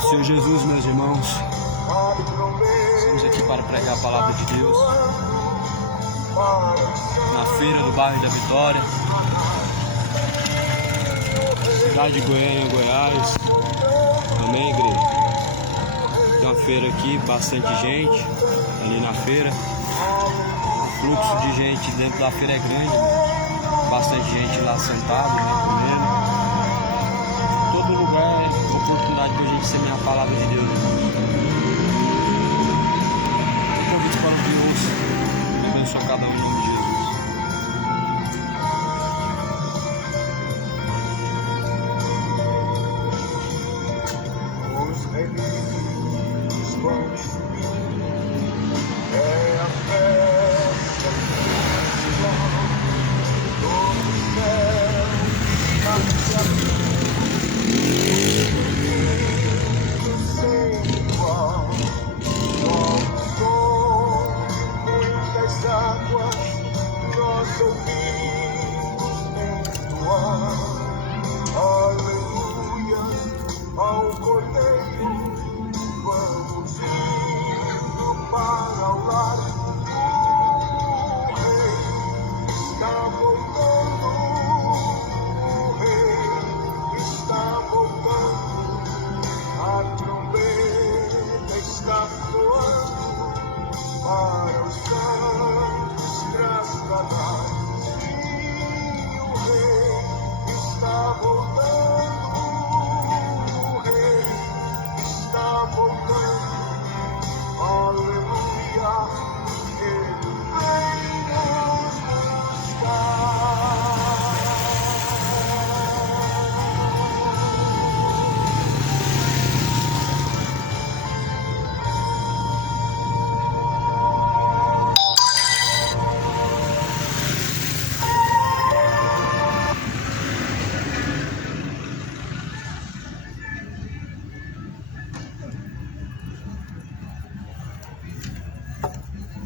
do Senhor Jesus, meus irmãos. Estamos aqui para pregar a palavra de Deus na feira do bairro da Vitória, cidade de Goiânia, Goiás. Amém, igreja? Tem uma feira aqui, bastante gente ali na feira. O fluxo de gente dentro da feira é grande, bastante gente lá sentada, né, comendo. Todo lugar é oportunidade para a gente semear a palavra de Deus. Eu convido para ouvir, eu abençoe cada um em nome de Jesus. Os relíquios vão subir, é a festa todo o céu está se abrindo, sem igual, como som de muitas águas, nós ouvimos entoar, aleluia, ao Cordeiro, vamos indo para o lar, o Rei está voltando, o Rei está voltando, a trombeta está soando, para os santos graças a dar, sim, o Rei está voltando, o Rei está voltando, aleluia, ele vem nos buscar.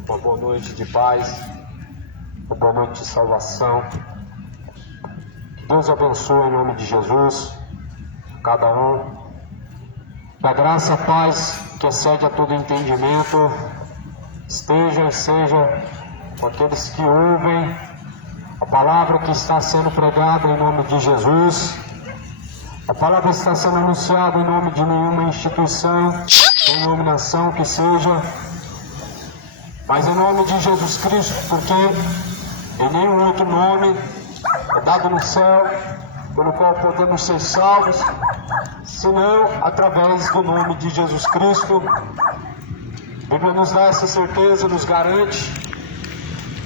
Uma boa noite de paz, uma boa noite de salvação. Que Deus abençoe em nome de Jesus, cada um. Que a graça e a paz que excede a todo entendimento esteja e seja com aqueles que ouvem a palavra que está sendo pregada em nome de Jesus. A palavra está sendo anunciada em nome de nenhuma instituição, denominação que seja, mas em nome de Jesus Cristo, porque em nenhum outro nome é dado no céu pelo qual podemos ser salvos, senão através do nome de Jesus Cristo. A Bíblia nos dá essa certeza, nos garante,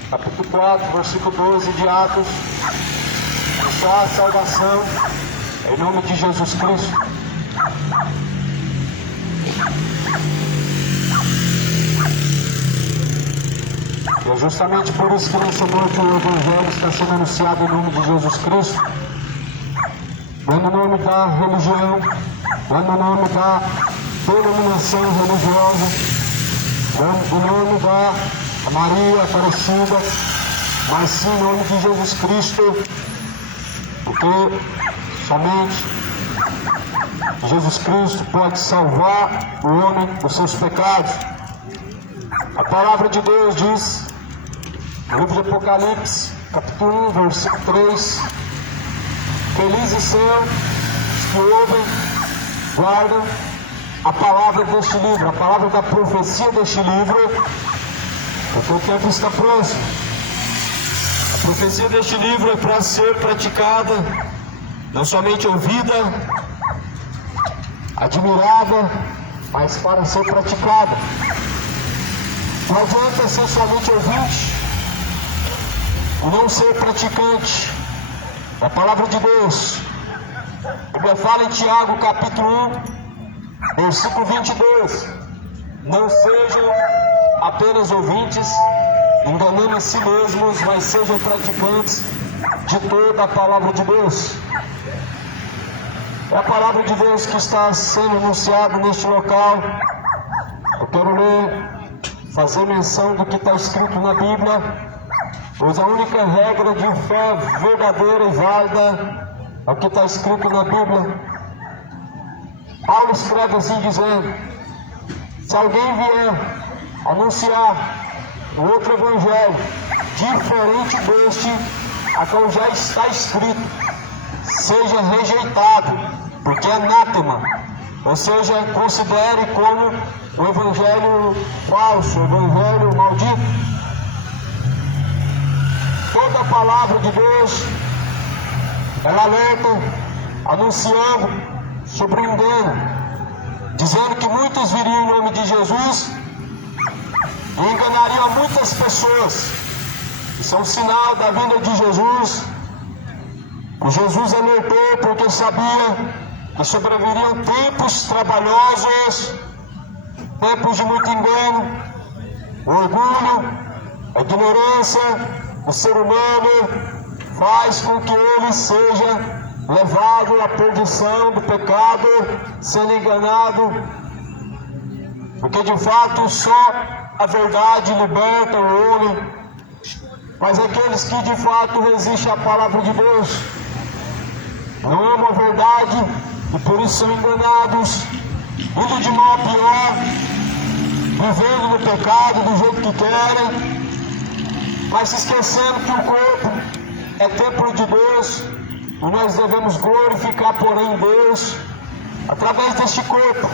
capítulo 4, versículo 12 de Atos, só a salvação em nome de Jesus Cristo. E é justamente por isso que nessa noite o Evangelho está sendo anunciado em nome de Jesus Cristo, não no nome da religião, não no nome da denominação religiosa, não no nome da Maria Aparecida, mas sim em nome de Jesus Cristo, porque somente Jesus Cristo pode salvar o homem dos seus pecados. A palavra de Deus diz, no livro de Apocalipse, capítulo 1, versículo 3, felizes são os que ouvem, guardam a palavra deste livro, a palavra da profecia deste livro, porque o tempo está próximo. A profecia deste livro é para ser praticada, não somente ouvida, admirada, mas para ser praticada. Não adianta ser somente ouvinte e não ser praticante da palavra de Deus. A Bíblia fala em Tiago, capítulo 1, versículo 22. Não sejam apenas ouvintes, enganando a si mesmos, mas sejam praticantes de toda a palavra de Deus. É a palavra de Deus que está sendo anunciada neste local. Eu quero ler, fazer menção do que está escrito na Bíblia, pois a única regra de fé verdadeira e válida é o que está escrito na Bíblia. Paulo escreve assim dizendo: se alguém vier anunciar um outro evangelho diferente deste, a qual já está escrito, seja rejeitado, porque é anátema, ou seja, considere como um evangelho falso, um evangelho maldito. Toda a palavra de Deus, ela alerta, anunciando, surpreendendo, dizendo que muitos viriam em nome de Jesus e enganariam muitas pessoas. Isso é um sinal da vinda de Jesus. E Jesus alertou porque sabia que sobreviriam tempos trabalhosos, tempos de muito engano, o orgulho, a ignorância. O ser humano faz com que ele seja levado à perdição do pecado, sendo enganado, porque de fato só a verdade liberta o homem. Mas aqueles que de fato resistem à palavra de Deus, não amam a verdade e por isso são enganados, indo de mal a pior, vivendo no pecado do jeito que querem, mas esquecendo que o corpo é templo de Deus e nós devemos glorificar, porém, Deus através deste corpo,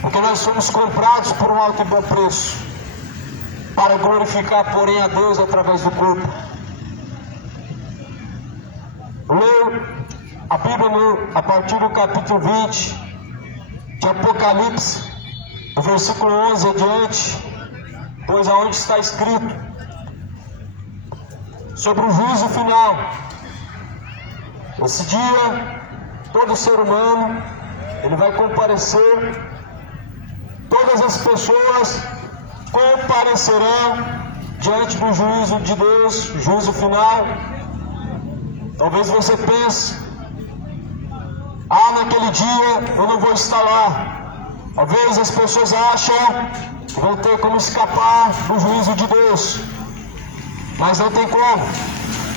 porque nós somos comprados por um alto e bom preço, para glorificar, porém, a Deus através do corpo. Leio a Bíblia a partir do capítulo 20 de Apocalipse, do versículo 11 adiante, pois aonde está escrito sobre o juízo final. Esse dia, todo ser humano, ele vai comparecer, todas as pessoas comparecerão diante do juízo de Deus, juízo final. Talvez você pense: naquele dia eu não vou estar lá. Talvez as pessoas acham que vão ter como escapar do juízo de Deus, mas não tem como.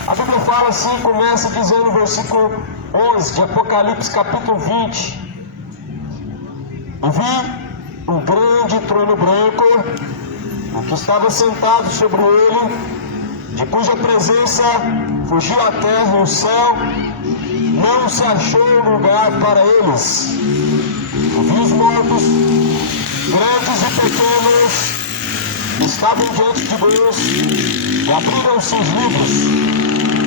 A Bíblia fala assim, começa dizendo no versículo 11 de Apocalipse capítulo 20: e vi um grande trono branco, o que estava sentado sobre ele, de cuja presença fugiu a terra e o céu, não se achou lugar para eles. E vi os mortos, grandes e pequenos, estavam diante de Deus, e abriram-se os livros.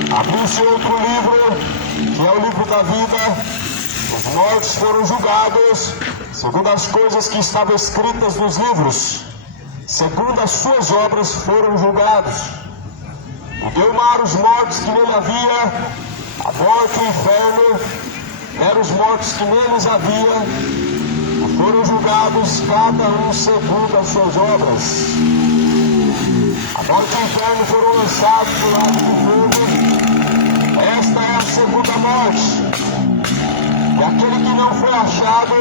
Abriu-se outro livro, que é o livro da vida. Os mortos foram julgados segundo as coisas que estavam escritas nos livros, segundo as suas obras foram julgados. E deu mar os mortos que nele havia, a morte e o inferno, eram os mortos que neles havia, e foram julgados cada um segundo as suas obras. A morte e o inferno foram lançados do lado do fogo. Esta é a segunda morte. E aquele que não foi achado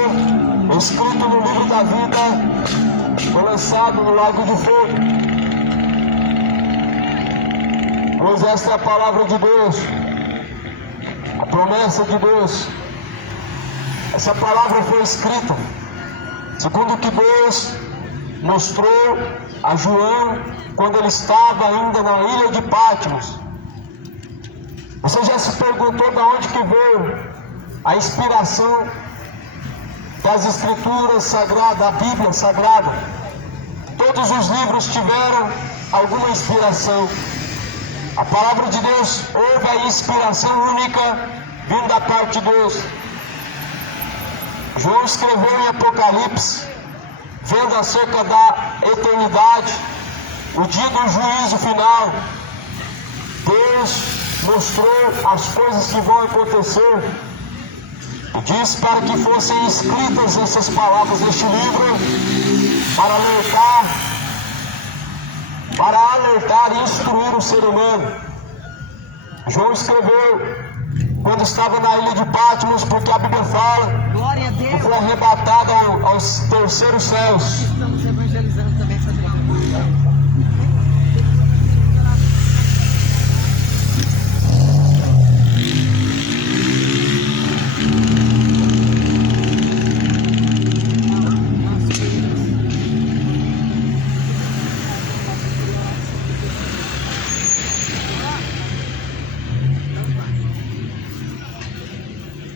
escrito no livro da vida foi lançado no lago de fogo. Pois esta é a palavra de Deus, a promessa de Deus. Essa palavra foi escrita segundo o que Deus mostrou a João quando ele estava ainda na ilha de Patmos. Você já se perguntou de onde que veio a inspiração das Escrituras Sagradas, da Bíblia Sagrada? Todos os livros tiveram alguma inspiração. A palavra de Deus houve a inspiração única vindo da parte de Deus. João escreveu em Apocalipse, vendo acerca da eternidade, o dia do juízo final. Deus mostrou as coisas que vão acontecer e disse para que fossem escritas essas palavras neste livro, para alertar e instruir o ser humano. João escreveu quando estava na ilha de Patmos, porque a Bíblia fala que foi arrebatado aos terceiros céus. Estamos evangelizando também essa droga.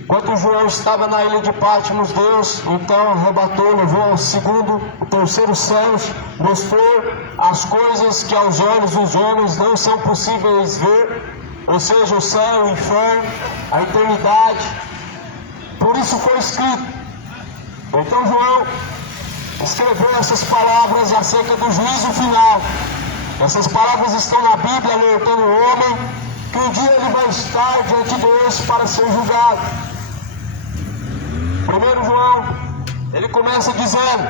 Enquanto João estava na ilha de Patmos, Deus então arrebatou, levou ao segundo, o terceiro céus, mostrou as coisas que aos olhos dos homens não são possíveis ver, ou seja, o céu, o inferno, a eternidade. Por isso foi escrito. Então João escreveu essas palavras acerca do juízo final. Essas palavras estão na Bíblia, alertando o homem que um dia ele vai estar diante de Deus para ser julgado. 1 João, ele começa dizendo: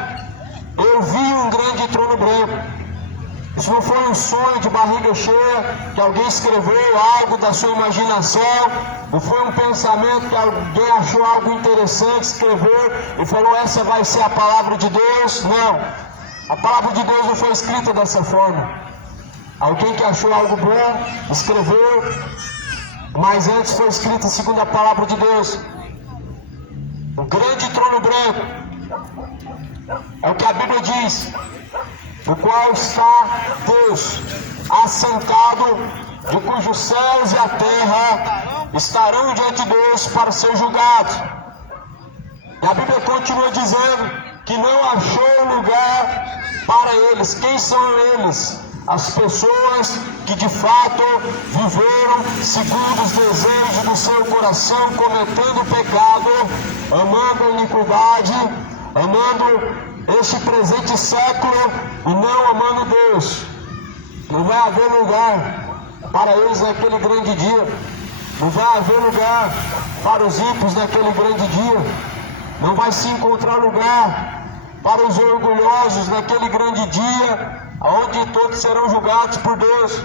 eu vi um grande trono branco. Isso não foi um sonho de barriga cheia, que alguém escreveu algo da sua imaginação, não foi um pensamento que alguém achou algo interessante, escreveu e falou, essa vai ser a palavra de Deus. Não, a palavra de Deus não foi escrita dessa forma. Alguém que achou algo bom, escreveu, mas antes foi escrita segundo a palavra de Deus. O grande trono branco é o que a Bíblia diz, no qual está Deus assentado, de cujos céus e a terra estarão diante de Deus para ser julgados. E a Bíblia continua dizendo que não achou lugar para eles. Quem são eles? As pessoas que de fato viveram segundo os desejos do seu coração, cometendo pecado, amando a iniquidade, amando este presente século e não amando Deus. Não vai haver lugar para eles naquele grande dia. Não vai haver lugar para os ímpios naquele grande dia. Não vai se encontrar lugar para os orgulhosos naquele grande dia, onde todos serão julgados por Deus.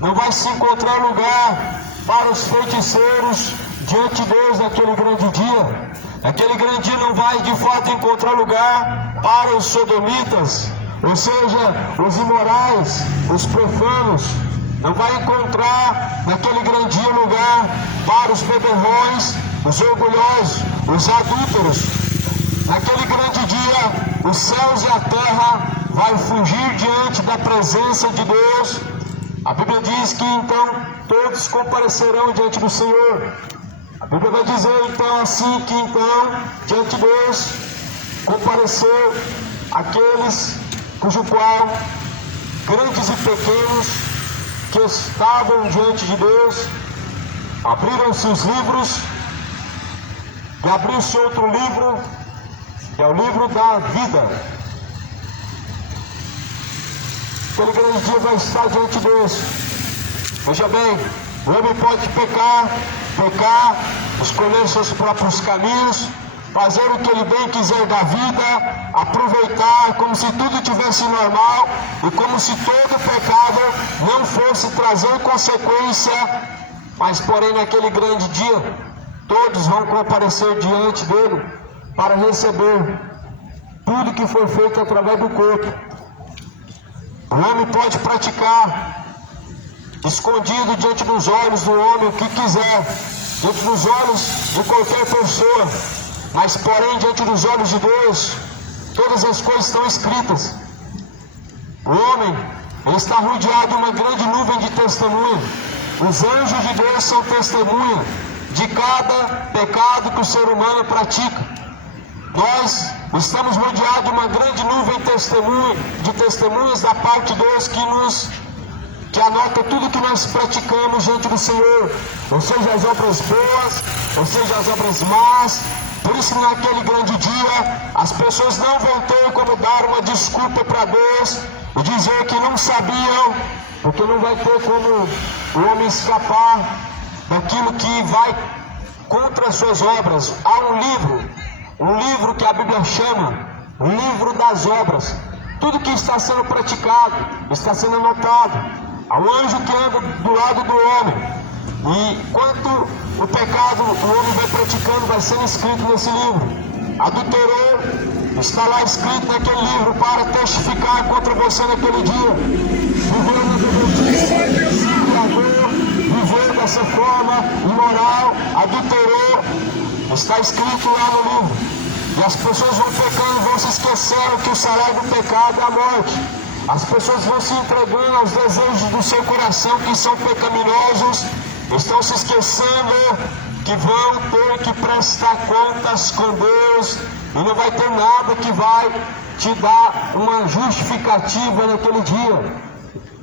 Não vai se encontrar lugar para os feiticeiros diante de Deus naquele grande dia. Naquele grande dia não vai de fato encontrar lugar para os sodomitas, ou seja, os imorais, os profanos. Não vai encontrar naquele grande dia lugar para os beberrões, os orgulhosos, os adúlteros. Naquele grande dia, os céus e a terra vai fugir diante da presença de Deus. A Bíblia diz que então todos comparecerão diante do Senhor. A Bíblia vai dizer então assim que então diante de Deus compareceu aqueles cujo qual grandes e pequenos que estavam diante de Deus, abriram-se os livros e abriu-se outro livro, que é o livro da vida. Aquele grande dia vai estar diante de Deus. Veja bem, o homem pode pecar, escolher seus próprios caminhos, fazer o que ele bem quiser da vida, aproveitar como se tudo tivesse normal e como se todo pecado não fosse trazer consequência, mas porém naquele grande dia todos vão comparecer diante dele para receber tudo que foi feito através do corpo. O homem pode praticar escondido diante dos olhos do homem o que quiser, diante dos olhos de qualquer pessoa, mas porém diante dos olhos de Deus todas as coisas estão escritas. O homem, ele está rodeado de uma grande nuvem de testemunha. Os anjos de Deus são testemunha de cada pecado que o ser humano pratica. Nós estamos rodeados de uma grande nuvem de testemunhas da parte de Deus que anota tudo que nós praticamos diante do Senhor, ou seja, as obras boas, ou seja, as obras más. Por isso que naquele grande dia as pessoas não vão ter como dar uma desculpa para Deus e dizer que não sabiam, porque não vai ter como o homem escapar daquilo que vai contra as suas obras. Há um livro que a Bíblia chama o livro das obras. Tudo que está sendo praticado está sendo anotado. Há um anjo que anda do lado do homem, e quanto o pecado o homem vai praticando vai sendo escrito nesse livro. Adulterou, está lá escrito naquele livro para testificar contra você naquele dia. Viveu na devotícia, viveu dessa forma imoral, adulterou, está escrito lá no livro. E as pessoas vão pecando, vão se esquecendo que o salário do pecado é a morte. As pessoas vão se entregando aos desejos do seu coração que são pecaminosos, estão se esquecendo que vão ter que prestar contas com Deus, e não vai ter nada que vai te dar uma justificativa naquele dia.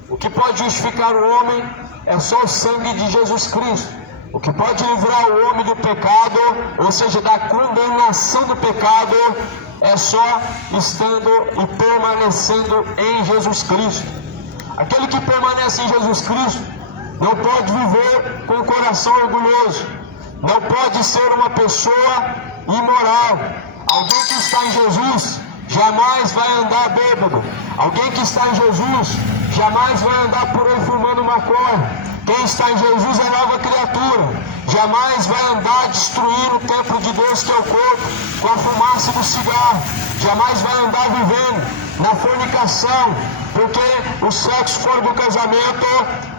O que pode justificar o homem é só o sangue de Jesus Cristo. O que pode livrar o homem do pecado, ou seja, da condenação do pecado, é só estando e permanecendo em Jesus Cristo. Aquele que permanece em Jesus Cristo não pode viver com o coração orgulhoso, não pode ser uma pessoa imoral. Alguém que está em Jesus jamais vai andar bêbado. Alguém que está em Jesus jamais vai andar por aí fumando maconha. Quem está em Jesus é nova criatura. Jamais vai andar destruindo o templo de Deus, que é o corpo, com a fumaça do cigarro. Jamais vai andar vivendo na fornicação, porque o sexo fora do casamento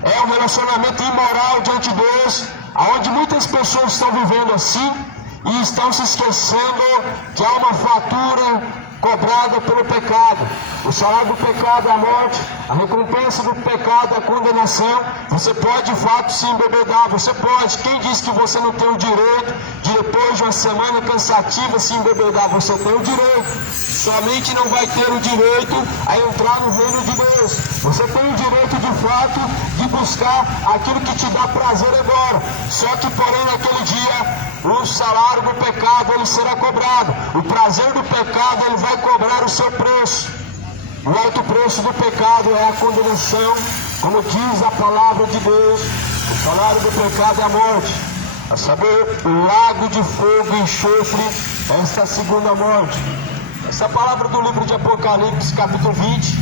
é um relacionamento imoral diante de Deus, onde muitas pessoas estão vivendo assim e estão se esquecendo que há uma fatura cobrada pelo pecado. O salário do pecado é a morte, a recompensa do pecado é a condenação. Você pode de fato se embebedar, você pode. Quem disse que você não tem o direito de, depois de uma semana cansativa, se embebedar? Você tem o direito, somente não vai ter o direito a entrar no reino de Deus. Você tem o direito de fato de buscar aquilo que te dá prazer agora, só que porém naquele dia o salário do pecado ele será cobrado. O prazer do pecado ele vai cobrar o seu preço. O alto preço do pecado é a condenação, como diz a palavra de Deus. O salário do pecado é a morte, a saber, o lago de fogo e enxofre, esta é a segunda morte. Essa palavra do livro de Apocalipse, capítulo 20,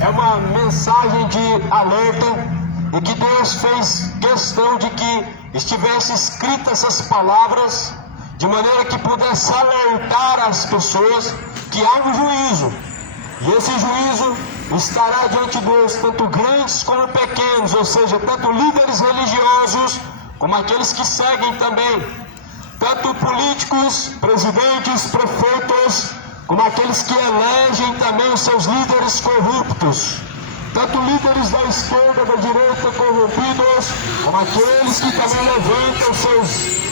é uma mensagem de alerta, e que Deus fez questão de que estivesse escritas essas palavras, de maneira que pudesse alertar as pessoas que há um juízo, e esse juízo estará diante de Deus, tanto grandes como pequenos, ou seja, tanto líderes religiosos, como aqueles que seguem também, tanto políticos, presidentes, prefeitos, como aqueles que elegem também os seus líderes corruptos, tanto líderes da esquerda, da direita corrompidos, como aqueles que também levantam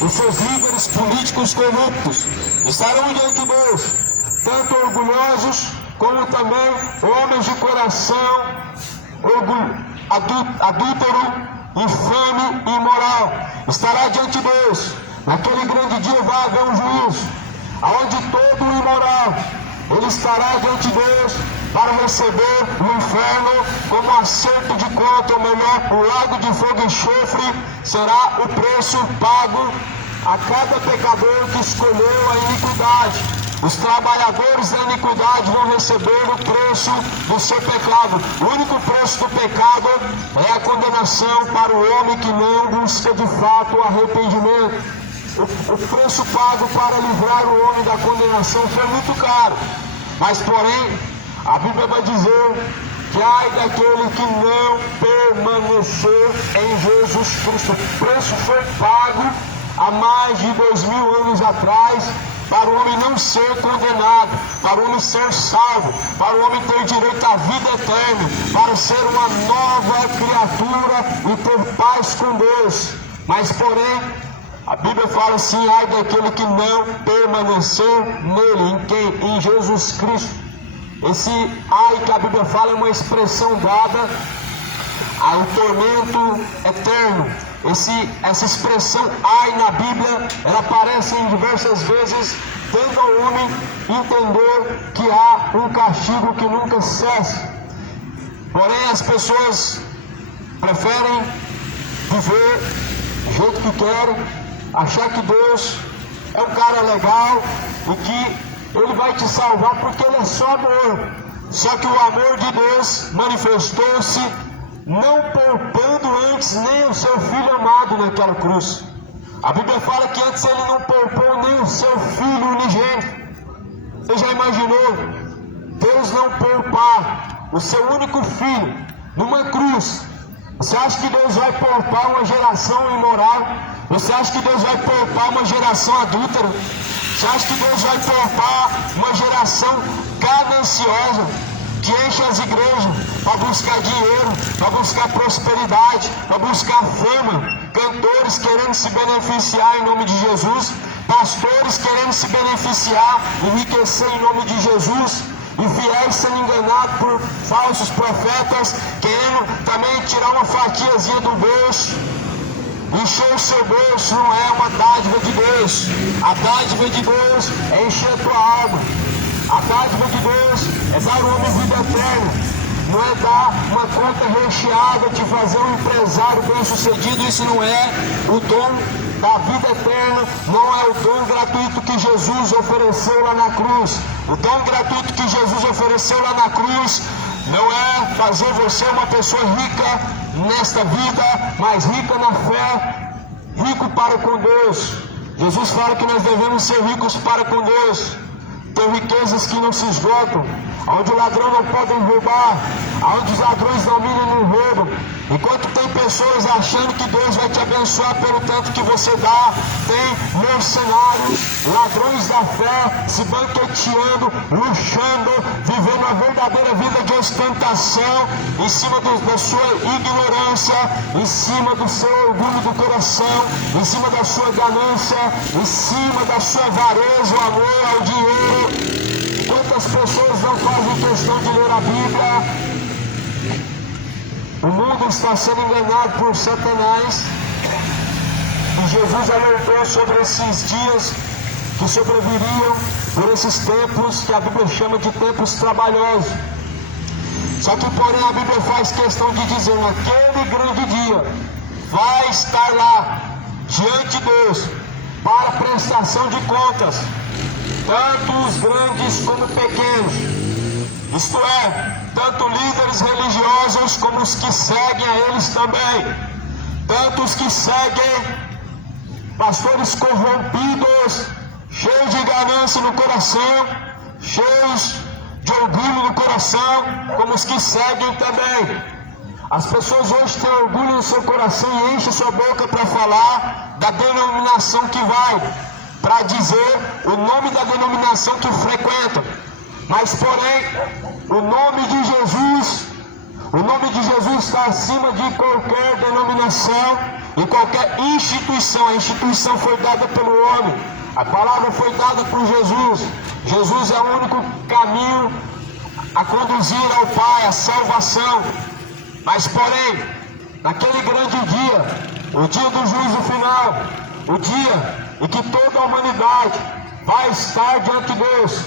os seus líderes políticos corruptos, estarão diante de Deus, tanto orgulhosos, como também homens de coração adúltero, infame e imoral, estará diante de Deus. Naquele grande dia vai haver um juízo, onde todo o imoral, ele estará diante de Deus para receber o inferno como acerto de conta, ou melhor, o lago de fogo e enxofre será o preço pago a cada pecador que escolheu a iniquidade. Os trabalhadores da iniquidade vão receber o preço do seu pecado. O único preço do pecado é a condenação para o homem que não busca de fato o arrependimento. O preço pago para livrar o homem da condenação foi muito caro, mas porém a Bíblia vai dizer que ai daquele que não permanecer em Jesus Cristo. O preço foi pago há mais de 2000 anos atrás, para o homem não ser condenado, para o homem ser salvo, para o homem ter direito à vida eterna, para ser uma nova criatura e ter paz com Deus. Mas porém, a Bíblia fala assim, ai daquele que não permanecer nele. Em quem? Em Jesus Cristo. Esse ai que a Bíblia fala é uma expressão dada ao tormento eterno. Essa expressão ai na Bíblia, ela aparece em diversas vezes, dando ao homem entender que há um castigo que nunca cessa. Porém as pessoas preferem viver do jeito que querem, achar que Deus é um cara legal e que Ele vai te salvar porque Ele é só amor. Só que o amor de Deus manifestou-se não poupando antes nem o seu filho amado naquela cruz. A Bíblia fala que antes Ele não poupou nem o seu filho unigênito. Você já imaginou Deus não poupar o seu único filho numa cruz? Você acha que Deus vai poupar uma geração imoral? Você acha que Deus vai poupar uma geração adúltera? Você acha que Deus vai poupar uma geração gananciosa? que enche as igrejas para buscar dinheiro, para buscar prosperidade, para buscar fama, cantores querendo se beneficiar em nome de Jesus, pastores querendo se beneficiar, enriquecer em nome de Jesus, e fiéis sendo enganados por falsos profetas, querendo também tirar uma fatiazinha do bolso. Encher o seu bolso não é uma dádiva de Deus. A dádiva de Deus é encher a tua alma. A dádiva de Deus é dar ao homem vida eterna. Não é dar uma conta recheada, te fazer um empresário bem sucedido. Isso não é o dom da vida eterna, não é o dom gratuito que Jesus ofereceu lá na cruz. O dom gratuito que Jesus ofereceu lá na cruz não é fazer você uma pessoa rica nesta vida, mas rica na fé, rico para com Deus. Jesus fala que nós devemos ser ricos para com Deus, ter riquezas que não se esgotam, onde o ladrão não pode roubar, onde os ladrões dominam e não roubam. Enquanto tem pessoas achando que Deus vai te abençoar pelo tanto que você dá, tem mercenários, ladrões da fé, se banqueteando, luxando, vivendo uma verdadeira vida de ostentação, em cima da sua ignorância, em cima do seu orgulho do coração, em cima da sua ganância, em cima da sua avareza, o amor ao dinheiro. Quantas pessoas não fazem questão de ler a Bíblia? O mundo está sendo enganado por Satanás. E Jesus alertou sobre esses dias que sobreviriam, por esses tempos que a Bíblia chama de tempos trabalhosos. Só que, porém, a Bíblia faz questão de dizer: naquele grande dia vai estar lá diante de Deus para prestação de contas, tanto os grandes como pequenos. Isto é, tanto líderes religiosos como os que seguem a eles também. Tanto os que seguem pastores corrompidos, cheios de ganância no coração, cheios de orgulho no coração, como os que seguem também. As pessoas hoje têm orgulho no seu coração e enchem sua boca para falar da denominação que vai, para dizer o nome da denominação que frequentam. Mas, porém, o nome de Jesus está acima de qualquer denominação e qualquer instituição. A instituição foi dada pelo homem, a palavra foi dada por Jesus. Jesus é o único caminho a conduzir ao Pai, a salvação. Mas, porém, naquele grande dia, o dia do juízo final, o dia em que toda a humanidade vai estar diante de Deus,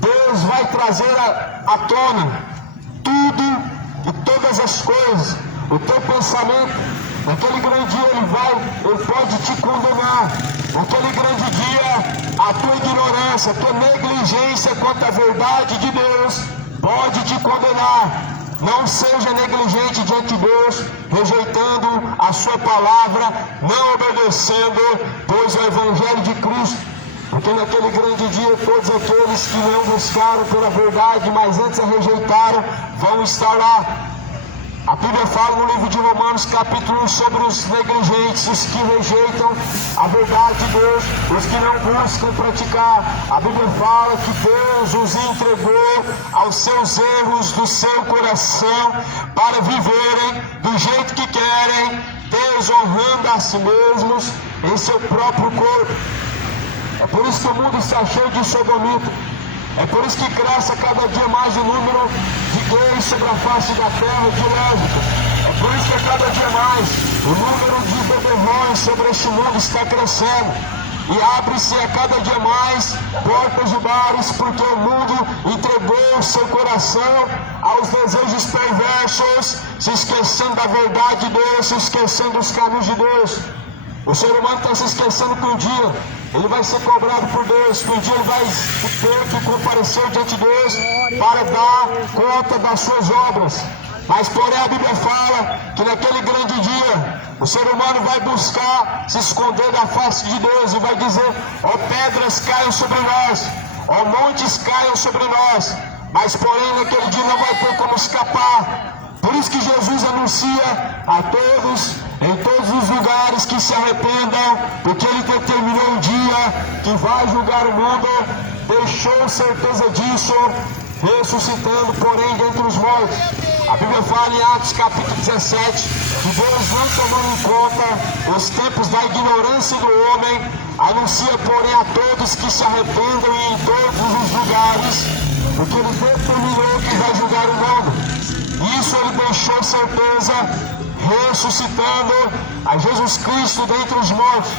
Deus vai trazer à tona tudo e todas as coisas. O teu pensamento, naquele grande dia ele pode te condenar. Naquele grande dia, a tua ignorância, a tua negligência quanto à verdade de Deus pode te condenar. Não seja negligente diante de Deus, rejeitando a sua palavra, não obedecendo, pois o Evangelho de Cristo. Porque naquele grande dia todos aqueles que não buscaram pela verdade, mas antes a rejeitaram, vão estar lá. A Bíblia fala no livro de Romanos, capítulo 1, sobre os negligentes, os que rejeitam a verdade de Deus, os que não buscam praticar. A Bíblia fala que Deus os entregou aos seus erros do seu coração para viverem do jeito que querem, desonrando a si mesmos em seu próprio corpo. É por isso que o mundo está cheio de sodomita. É por isso que cresce a cada dia mais o número de gays sobre a face da terra, de lésbicas. É por isso que a cada dia mais o número de beberrões sobre este mundo está crescendo. E abre-se a cada dia mais portas de bares, porque o mundo entregou o seu coração aos desejos perversos, se esquecendo da verdade de Deus, se esquecendo dos caminhos de Deus. O ser humano está se esquecendo que um dia ele vai ser cobrado por Deus, que um dia ele vai ter que comparecer diante de Deus para dar conta das suas obras. Mas, porém, a Bíblia fala que naquele grande dia o ser humano vai buscar se esconder da face de Deus e vai dizer: ó pedras caiam sobre nós, ó montes caiam sobre nós. Mas, porém, naquele dia não vai ter como escapar. Por isso que Jesus anuncia a todos, em todos os lugares, que se arrependam, porque Ele determinou um dia que vai julgar o mundo, deixou certeza disso, ressuscitando, porém, dentre os mortos. A Bíblia fala em Atos capítulo 17 que Deus, não tomando em conta os tempos da ignorância do homem, anuncia, porém, a todos que se arrependam e em todos os lugares, porque Ele determinou que vai julgar o mundo. Isso Ele deixou certeza, ressuscitando a Jesus Cristo dentre os mortos.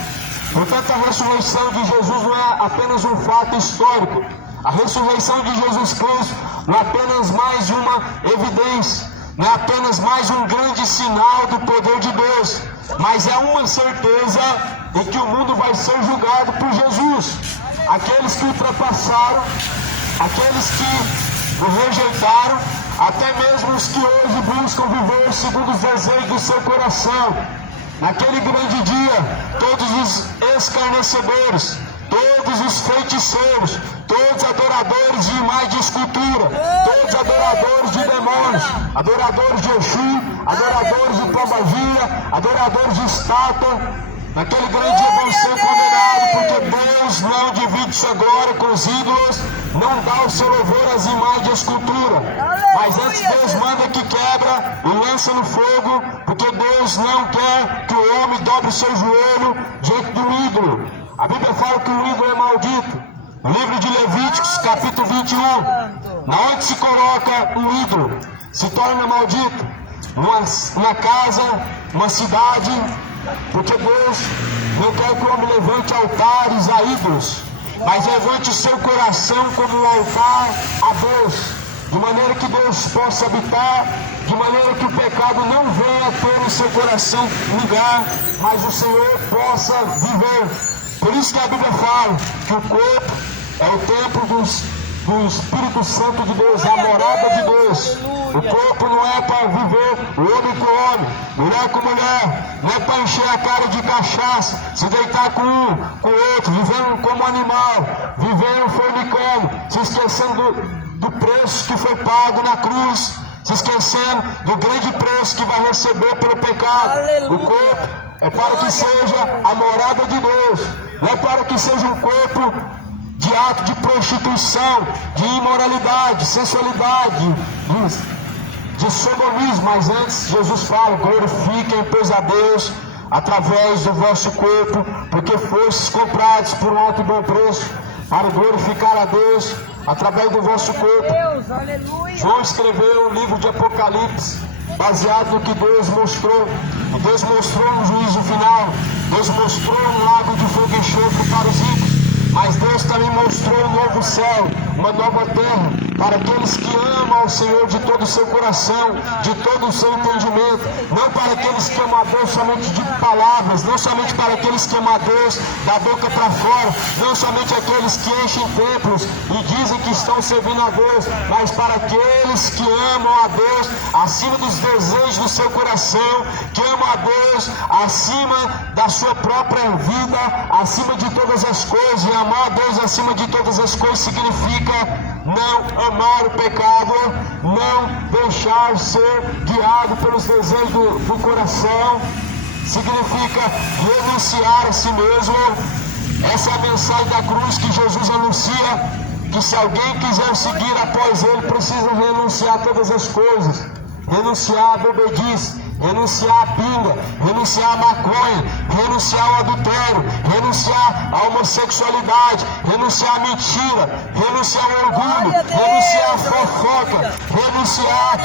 Portanto, a ressurreição de Jesus não é apenas um fato histórico. A ressurreição de Jesus Cristo não é apenas mais uma evidência, não é apenas mais um grande sinal do poder de Deus, mas é uma certeza de que o mundo vai ser julgado por Jesus. Aqueles que ultrapassaram, aqueles que o rejeitaram, até mesmo os que hoje buscam viver segundo os desejos do seu coração. Naquele grande dia, todos os escarnecedores, todos os feiticeiros, todos adoradores de imagem de escultura, todos adoradores de demônios, adoradores de Exu, adoradores de pombagira, adoradores de estátua, naquele grande dia vão ser condenados, porque Deus não divide sua glória com os ídolos, não dá o seu louvor às imagens de escultura. Mas antes Deus manda que quebra e lança no fogo, porque Deus não quer que o homem dobre o seu joelho diante do ídolo. A Bíblia fala que o ídolo é maldito. No livro de Levíticos, capítulo 21, na onde se coloca o ídolo, se torna maldito. Uma casa, uma cidade, porque Deus não quer que o homem levante altares a ídolos, mas levante seu coração como um altar a Deus, de maneira que Deus possa habitar, de maneira que o pecado não venha ter no seu coração lugar, mas o Senhor possa viver. Por isso que a Bíblia fala que o corpo é o templo do Espírito Santo de Deus, a morada de Deus. O corpo não é para viver o homem com homem, mulher com mulher, não é para encher a cara de cachaça, se deitar com um, com o outro, vivendo como animal, vivendo fornicando, se esquecendo do preço que foi pago na cruz, se esquecendo do grande preço que vai receber pelo pecado. Aleluia. O corpo é para que seja a morada de Deus, não é para que seja um corpo de ato de prostituição, de imoralidade, sensualidade, de sodomismo. Mas antes Jesus fala: glorifiquem, pois, a Deus através do vosso corpo, porque fostes comprados por um alto e bom preço, para glorificar a Deus através do vosso corpo. João escreveu o livro de Apocalipse baseado no que Deus mostrou. E Deus mostrou no juízo final, Deus mostrou um lago de fogo e enxofre para os ricos, mas Deus também mostrou um novo céu, uma nova terra, para aqueles que amam ao Senhor de todo o seu coração, de todo o seu entendimento, não para aqueles que amam a Deus somente de palavras, não somente para aqueles que amam a Deus da boca para fora, não somente aqueles que enchem templos e dizem que estão servindo a Deus, mas para aqueles que amam a Deus acima dos desejos do seu coração, que amam a Deus acima da sua própria vida, acima de todas as coisas. E amar a Deus acima de todas as coisas significa não amar o pecado, não deixar ser guiado pelos desejos do coração, significa renunciar a si mesmo. Essa é a mensagem da cruz que Jesus anuncia, que se alguém quiser seguir após Ele, precisa renunciar a todas as coisas, renunciar a bebedice, renunciar a pinga, renunciar a maconha, renunciar ao adultério, renunciar à homossexualidade, renunciar à mentira, renunciar ao orgulho, renunciar à fofoca, renunciar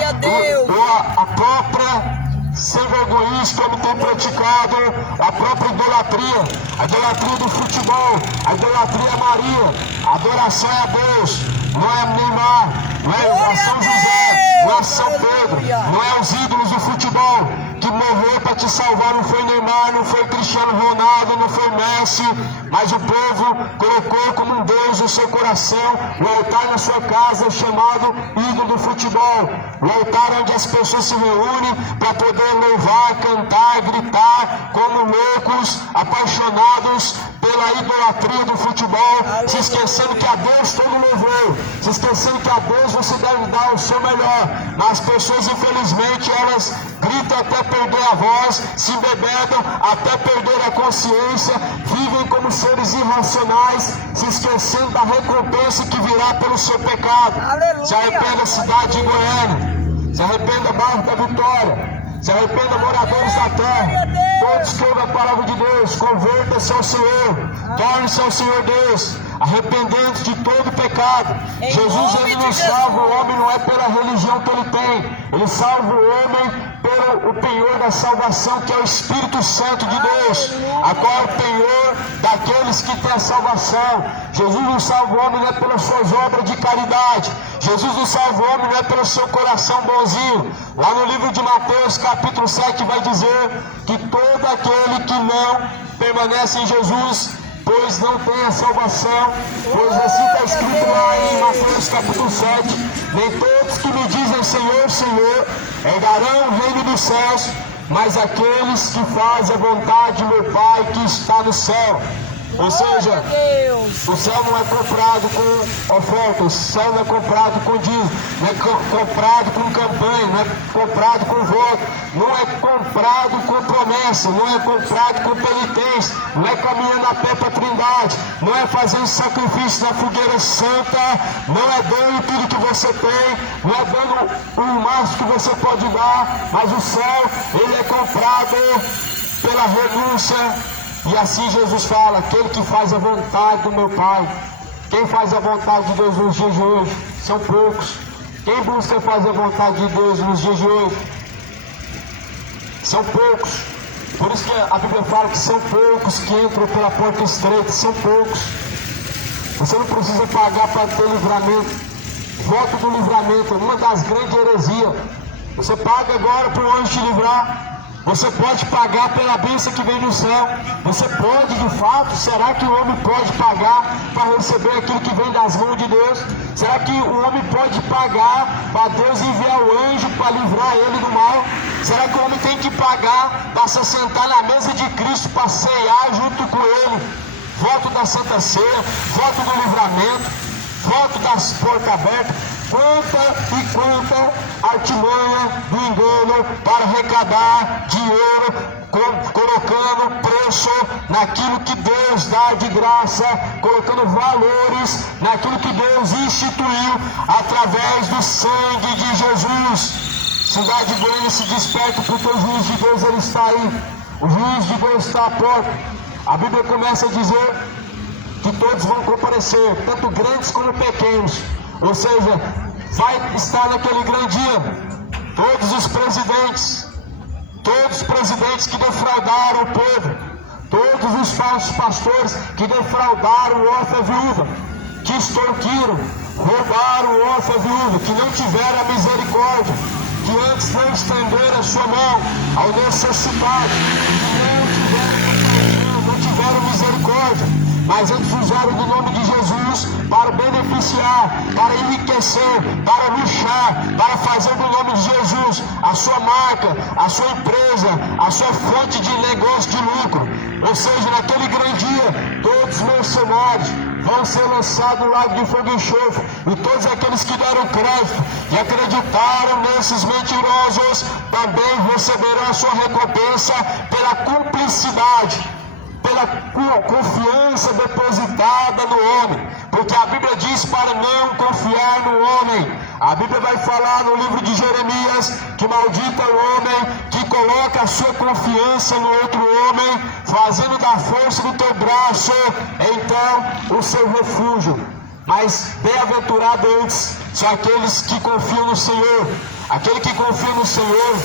a própria sem vergonhice, como tem praticado a própria idolatria, a idolatria do futebol, a idolatria a Maria, a adoração é a Deus, não é Neymar, não é a São José, não é São Pedro, não é os ídolos do futebol. Que morreu para te salvar não foi Neymar, não foi Cristiano Ronaldo, não foi Messi, mas o povo colocou como um Deus no seu coração o altar na sua casa chamado ídolo do futebol, o altar onde as pessoas se reúnem para poder louvar, cantar, gritar como loucos, apaixonados pela idolatria do futebol, se esquecendo que a Deus todo louvor, se esquecendo que a Deus você deve dar o seu melhor. Mas as pessoas, infelizmente, elas gritam até perder a voz, se embebedam até perder a consciência, vivem como seres irracionais, se esquecendo da recompensa que virá pelo seu pecado. Aleluia. Se arrependa, cidade de Goiânia, se arrependa, bairro da Vitória, se arrependa, moradores da terra, todos que ouvem a palavra de Deus, converta-se ao Senhor, torne-se ao Senhor Deus, arrependendo de todo pecado. Jesus, ele não salva o homem, não é pela religião que ele tem, ele salva o homem pelo penhor da salvação, que é o Espírito Santo de Deus, a qual é o penhor daqueles que têm a salvação. Jesus não salva o homem, não é pelas suas obras de caridade, Jesus não salva o homem, não é pelo seu coração bonzinho. Lá no livro de Mateus, capítulo 7, vai dizer que todo aquele que não permanece em Jesus, pois não tem a salvação, pois assim está escrito lá em Mateus capítulo 7, nem todos que me dizem Senhor, Senhor, herdarão o reino dos céus, mas aqueles que fazem a vontade do meu Pai que está no céu. Ou seja, o céu não é comprado com oferta, o céu não é comprado com dízimo, não é comprado com campanha, não é comprado com voto, não é comprado com promessa, não é comprado com penitência, não é caminhando a pé para a Trindade, não é fazendo sacrifício na fogueira santa, não é dando tudo que você tem, não é dando o máximo que você pode dar, mas o céu, ele é comprado pela renúncia. E assim Jesus fala, aquele que faz a vontade do meu Pai. Quem faz a vontade de Deus nos dias de hoje? São poucos. Quem busca fazer a vontade de Deus nos dias de hoje? São poucos. Por isso que a Bíblia fala que são poucos que entram pela porta estreita. São poucos. Você não precisa pagar para ter livramento. Voto do livramento é uma das grandes heresias. Você paga agora para o anjo te livrar. Você pode pagar pela bênção que vem do céu. Você pode, de fato, será que o homem pode pagar para receber aquilo que vem das mãos de Deus? Será que o homem pode pagar para Deus enviar o anjo para livrar ele do mal? Será que o homem tem que pagar para se sentar na mesa de Cristo para ceiar junto com ele? Voto da Santa Ceia, voto do livramento, voto das portas abertas. Quanta artimanha do engano para arrecadar dinheiro, colocando preço naquilo que Deus dá de graça, colocando valores naquilo que Deus instituiu através do sangue de Jesus. Cidade de Goiânia, se desperta, porque o juiz de Deus ele está aí. O juiz de Deus está à porta. A Bíblia começa a dizer que todos vão comparecer, tanto grandes como pequenos. Ou seja, vai estar naquele grande dia todos os presidentes que defraudaram o povo, todos os falsos pastores que defraudaram o órfão e a viúva, que extorquiram, roubaram o órfão e a viúva, que não tiveram a misericórdia, que antes não estenderam a sua mão ao necessitado, que não tiveram misericórdia, mas eles usaram do nome de Jesus para beneficiar, para enriquecer, para luxar, para fazer do nome de Jesus a sua marca, a sua empresa, a sua fonte de negócio de lucro. Ou seja, naquele grande dia, todos os mercenários vão ser lançados no lago de fogo e enxofre, e todos aqueles que deram crédito e acreditaram nesses mentirosos também receberão a sua recompensa pela cumplicidade, pela confiança depositada no homem, porque a Bíblia diz para não confiar no homem. A Bíblia vai falar no livro de Jeremias que maldito é o homem que coloca a sua confiança no outro homem, fazendo da força do teu braço então o seu refúgio. Mas bem-aventurado antes são aqueles que confiam no Senhor. Aquele que confia no Senhor,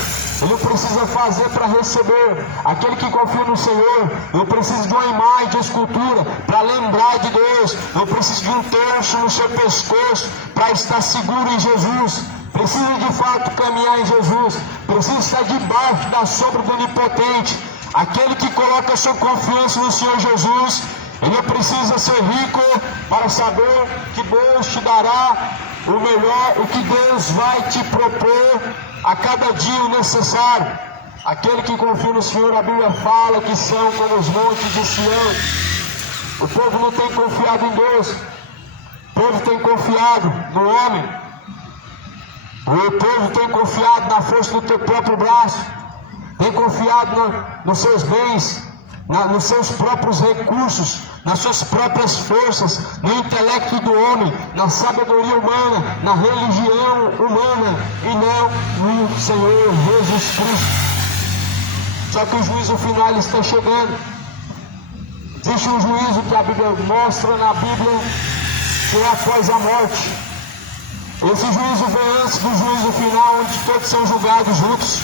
ele não precisa fazer para receber. Aquele que confia no Senhor, não precisa de uma imagem de escultura para lembrar de Deus. Não precisa de um terço no seu pescoço para estar seguro em Jesus. Precisa de fato caminhar em Jesus. Precisa estar debaixo da sombra do Onipotente. Aquele que coloca a sua confiança no Senhor Jesus, ele não precisa ser rico para saber que Deus te dará o melhor, o que Deus vai te propor a cada dia o necessário. Aquele que confia no Senhor, a Bíblia fala que são como os montes de Sião. O povo não tem confiado em Deus. O povo tem confiado no homem. O povo tem confiado na força do teu próprio braço. Tem confiado nos seus bens, nos seus próprios recursos, nas suas próprias forças, no intelecto do homem, na sabedoria humana, na religião humana e não no Senhor Jesus Cristo. Só que o juízo final está chegando. Existe um juízo que a Bíblia mostra na Bíblia, que é após a morte. Esse juízo vem antes do juízo final, onde todos são julgados juntos.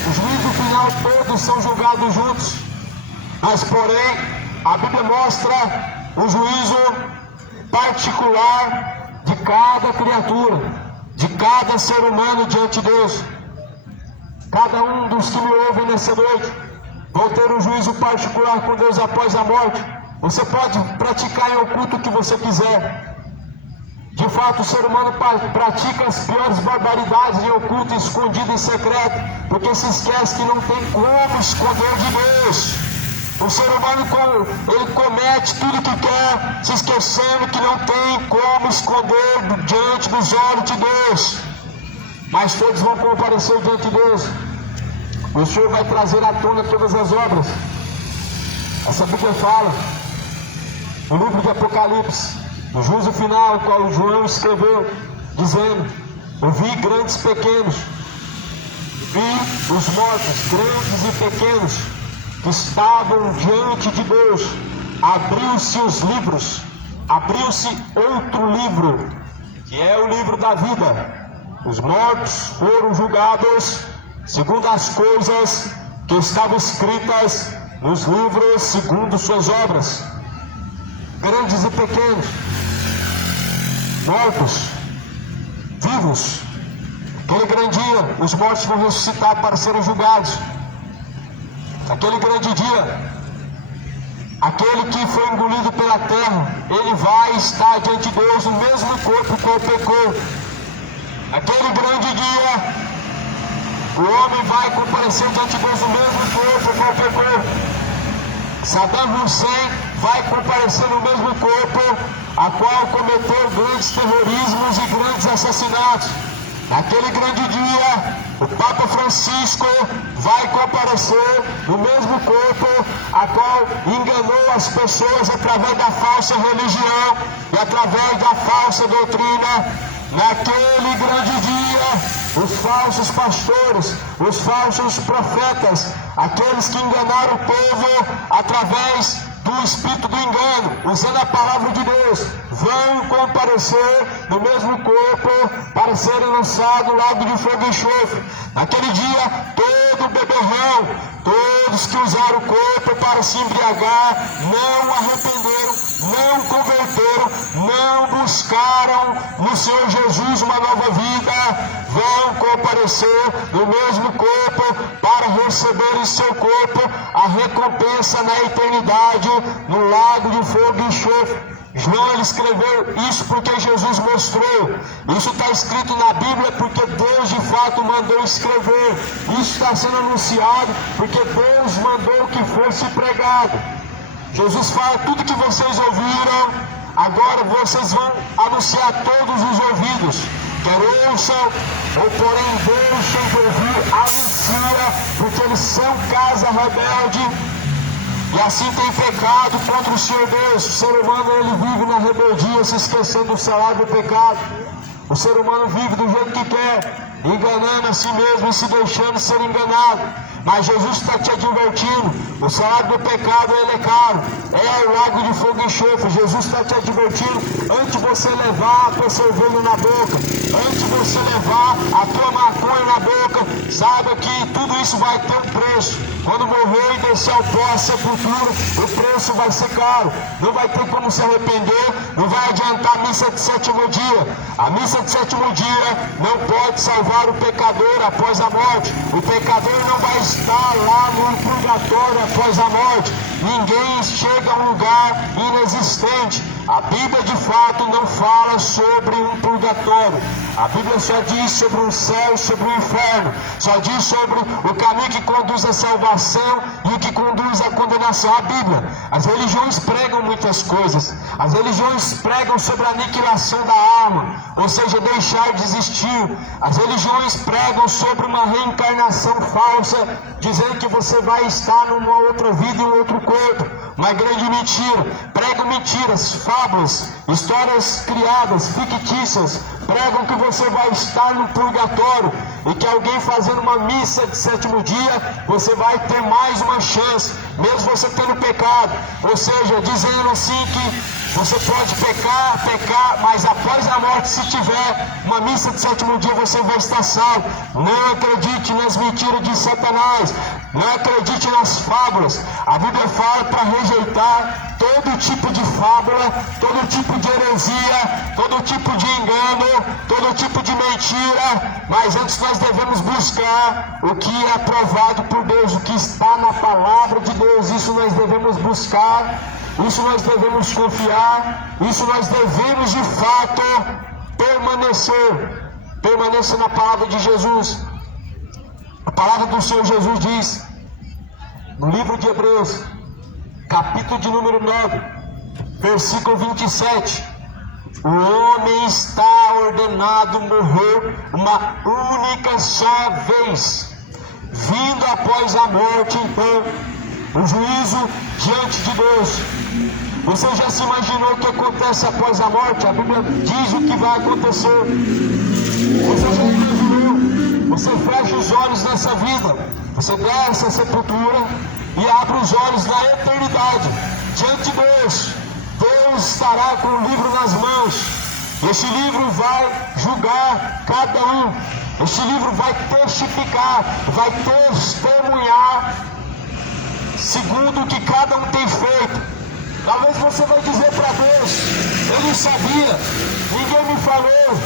O juízo final todos são julgados juntos. Mas porém, a Bíblia mostra o juízo particular de cada criatura, de cada ser humano diante de Deus. Cada um dos que me ouvem nessa noite vão ter um juízo particular com Deus após a morte. Você pode praticar em oculto o que você quiser. De fato, o ser humano pratica as piores barbaridades em oculto, escondido, em secreto, porque se esquece que não tem como esconder de Deus. O ser humano, ele comete tudo que quer, se esquecendo que não tem como esconder diante dos olhos de Deus. Mas todos vão comparecer diante de Deus. O Senhor vai trazer à tona todas as obras. Essa Bíblia fala, no livro de Apocalipse, no juízo final, o qual João escreveu, dizendo: eu vi grandes e pequenos, vi os mortos, grandes e pequenos, que estavam diante de Deus. Abriu-se os livros, abriu-se outro livro, que é o livro da vida. Os mortos foram julgados segundo as coisas que estavam escritas nos livros, segundo suas obras. Grandes e pequenos, mortos, vivos. Aquele grande dia, os mortos vão ressuscitar para serem julgados. Aquele grande dia, aquele que foi engolido pela terra, ele vai estar diante de Deus no mesmo corpo qual pecou. Aquele grande dia, o homem vai comparecer diante de Deus no mesmo corpo qual pecou. Saddam Hussein vai comparecer no mesmo corpo a qual cometeu grandes terrorismos e grandes assassinatos. Naquele grande dia, o Papa Francisco vai comparecer no mesmo corpo a qual enganou as pessoas através da falsa religião e através da falsa doutrina. Naquele grande dia, os falsos pastores, os falsos profetas, aqueles que enganaram o povo através do espírito do engano, usando a palavra de Deus, vão comparecer no mesmo corpo para serem lançados no lago de fogo e enxofre. Naquele dia, todo beberrão, todos que usaram o corpo para se embriagar, não arrependeram, não converteram, não buscaram no Senhor Jesus uma nova vida, vão comparecer no mesmo corpo para receber em seu corpo a recompensa na eternidade, no lago de fogo e enxofre. João, ele escreveu isso porque Jesus mostrou. Isso está escrito na Bíblia porque Deus de fato mandou escrever. Isso está sendo anunciado porque Deus mandou que fosse pregado. Jesus fala: tudo que vocês ouviram, agora vocês vão anunciar a todos os ouvidos. Quer ouçam, ou porém deixem de ouvir, anuncia, porque eles são casa rebelde. E assim tem pecado contra o Senhor Deus. O ser humano, ele vive na rebeldia, se esquecendo do salário do pecado. O ser humano vive do jeito que quer, enganando a si mesmo e se deixando ser enganado. Mas Jesus está te advertindo: o salário do pecado, ele é caro, é o lago de fogo e enxofre. Jesus está te advertindo: antes de você levar a tua cerveja na boca, antes de você levar a tua maconha na boca, saiba que tudo isso vai ter um preço. Quando morrer e descer ao pó, a sepultura, o preço vai ser caro. Não vai ter como se arrepender, não vai adiantar a missa de sétimo dia. A missa de sétimo dia não pode salvar o pecador após a morte. O pecador não vai estar lá no purgatório após a morte. ninguém chega a um lugar inexistente. A Bíblia de fato não fala sobre um purgatório. A Bíblia só diz sobre um céu, sobre um inferno. Só diz sobre o caminho que conduz à salvação e o que conduz à condenação. A Bíblia. As religiões pregam muitas coisas. As religiões pregam sobre a aniquilação da alma, ou seja, deixar de existir. As religiões pregam sobre uma reencarnação falsa, dizendo que você vai estar numa outra vida, em um outro corpo. Uma grande mentira. Pregam mentiras, fábulas, histórias criadas, fictícias. Pregam que você vai estar no purgatório e que alguém fazendo uma missa de sétimo dia, você vai ter mais uma chance, mesmo você tendo pecado. Ou seja, dizendo assim que você pode pecar, mas após a morte, se tiver uma missa de sétimo dia, você vai estar salvo. Não acredite nas mentiras de Satanás. Não acredite nas fábulas. A Bíblia fala para rejeitar todo tipo de fábula, todo tipo de heresia, todo tipo de engano, todo tipo de mentira. Mas antes nós devemos buscar o que é aprovado por Deus, o que está na palavra de Deus. Isso nós devemos buscar, isso nós devemos confiar, isso nós devemos de fato permanecer na palavra de Jesus. A palavra do Senhor Jesus diz, no livro de Hebreus, capítulo de número 9, versículo 27, o homem está ordenado morrer uma única só vez, vindo após a morte, então, o juízo diante de Deus. Você já se imaginou o que acontece após a morte? A Bíblia diz o que vai acontecer. Você já imaginou? Você fecha os olhos nessa vida, você desce a sepultura e abre os olhos na eternidade, diante de Deus. Deus estará com o livro nas mãos. Esse livro vai julgar cada um. Esse livro vai testificar, vai testemunhar segundo o que cada um tem feito. Talvez você vai dizer para Deus, eu não sabia, ninguém me falou,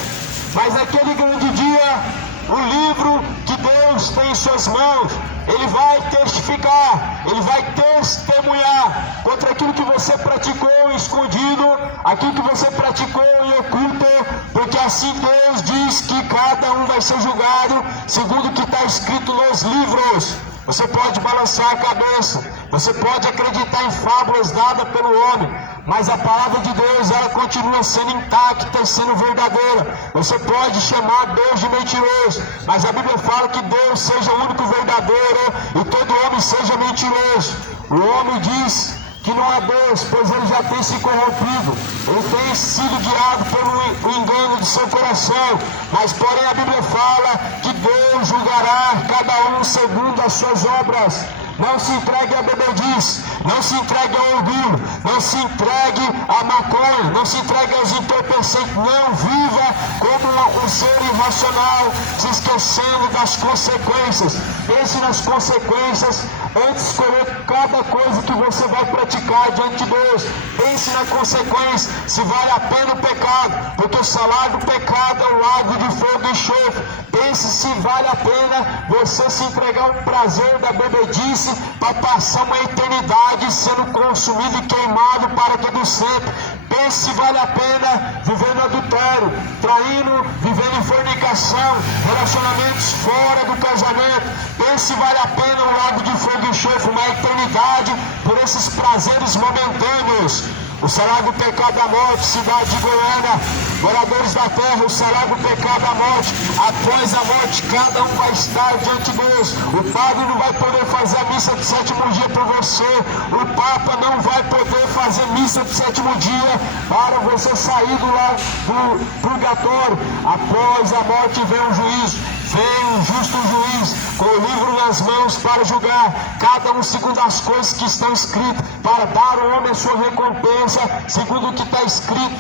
mas naquele grande dia, o livro que Deus tem em suas mãos, Ele vai testificar, Ele vai testemunhar contra aquilo que você praticou em escondido, aquilo que você praticou em oculto, porque assim Deus diz que cada um vai ser julgado segundo o que está escrito nos livros. Você pode balançar a cabeça, você pode acreditar em fábulas dadas pelo homem, mas a palavra de Deus, ela continua sendo intacta e sendo verdadeira. Você pode chamar Deus de mentiroso, mas a Bíblia fala que Deus seja o único verdadeiro e todo homem seja mentiroso. O homem diz que não é Deus, pois ele já tem se corrompido, ele tem sido guiado pelo engano de seu coração, mas porém a Bíblia fala que Deus julgará cada um segundo as suas obras. Não se entregue a bebedice, não se entregue ao orgulho, não se entregue à maconha, não se entregue aos entorpecentes, não viva como um ser irracional, se esquecendo das consequências. Pense nas consequências antes de escolher cada coisa que você vai praticar diante de Deus. Pense na consequência, se vale a pena o pecado, porque o salário do pecado é o lago de fogo e enxofre. Pense se vale a pena você se entregar ao prazer da bebedice para passar uma eternidade sendo consumido e queimado para todo sempre. Pense se vale a pena viver no adultério, traindo, vivendo em fornicação, relacionamentos fora do casamento. Pense se vale a pena um lago de fogo e enxofre, uma eternidade por esses prazeres momentâneos. O salário do pecado da morte, cidade de Goiânia, moradores da terra, o salário do pecado da morte, após a morte cada um vai estar diante de Deus. O padre não vai poder fazer a missa de sétimo dia por você, o Papa não vai poder fazer missa de sétimo dia para você sair do purgatório. Após a morte vem o juízo, vem um justo juiz com o livro nas mãos para julgar cada um segundo as coisas que estão escritas, para dar ao homem a sua recompensa segundo o que está escrito.